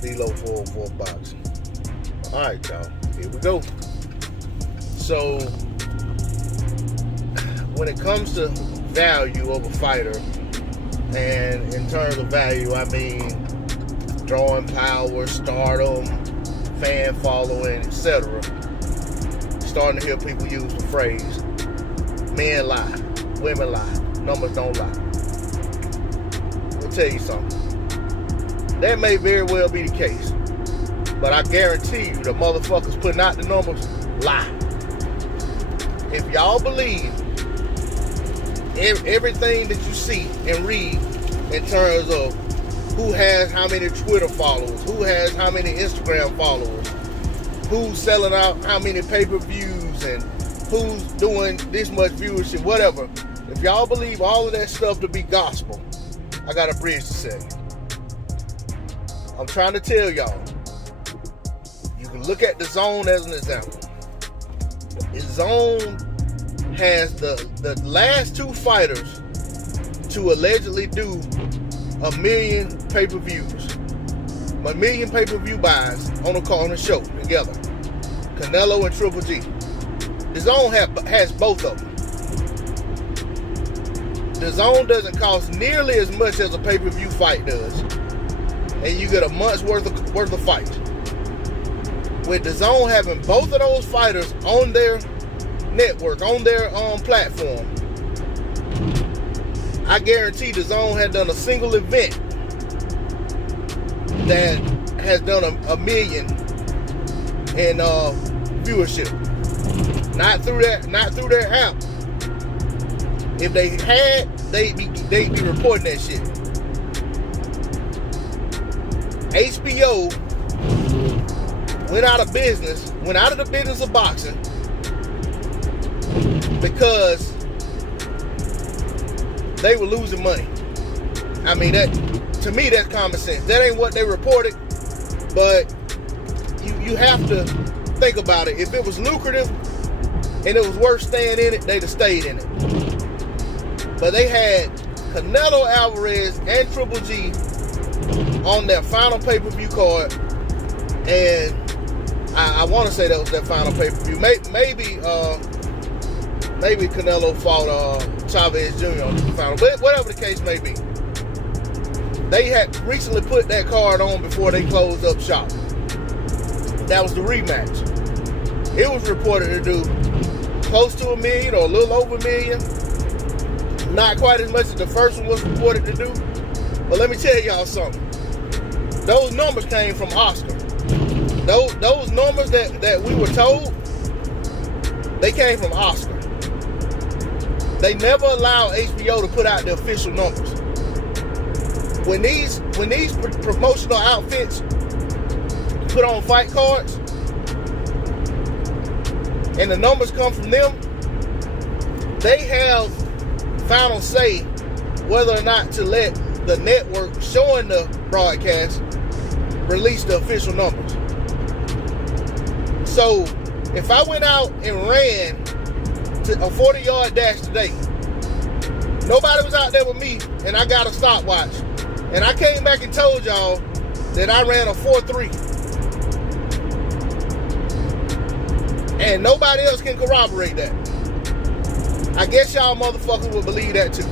D-Lo 404 boxing. All right, y'all. Here we go. So, when it comes to value of a fighter, and in terms of value, I mean drawing power, stardom, fan following, etc. Starting to hear people use the phrase, men lie, women lie, numbers don't lie. I'll tell you something. That may very well be the case. But I guarantee you the motherfuckers putting out the numbers lie. If y'all believe everything that you see and read in terms of who has how many Twitter followers, who has how many Instagram followers, who's selling out how many pay-per-views, and who's doing this much viewership, whatever. If y'all believe all of that stuff to be gospel, I got a bridge to say. I'm trying to tell y'all, you can look at the Zone as an example. The Zone has the last two fighters to allegedly do 1 million pay-per-views, 1 million pay-per-view buys on a show together. Canelo and Triple G. The Zone has both of them. The Zone doesn't cost nearly as much as a pay-per-view fight does, and you get a month's worth of fights. With the Zone having both of those fighters on their network, on their platform, I guarantee the Zone had done a single event that has done a million in viewership. Not through their app. If they had, they'd be reporting that shit. HBO went out of the business of boxing because they were losing money. I mean, that, to me, that's common sense. That ain't what they reported, but you have to think about it. If it was lucrative and it was worth staying in it, they'd have stayed in it. But they had Canelo Alvarez and Triple G on their final pay-per-view card, and I want to say that was their final pay-per-view. Maybe Canelo fought Chavez Jr. on the final, but whatever the case may be, they had recently put that card on before they closed up shop. That was the rematch. It was reported to do close to 1 million or a little over 1 million. Not quite as much as the first one was reported to do. But let me tell y'all something. Those numbers came from Oscar. Those numbers that we were told, they came from Oscar. They never allowed HBO to put out the official numbers. When these promotional outfits put on fight cards and the numbers come from them, they have final say whether or not to let the network showing the broadcast release the official numbers. So if I went out and ran to a 40-yard dash today, nobody was out there with me, and I got a stopwatch, and I came back and told y'all that I ran a 4.3, and nobody else can corroborate that, I guess y'all motherfuckers will believe that too.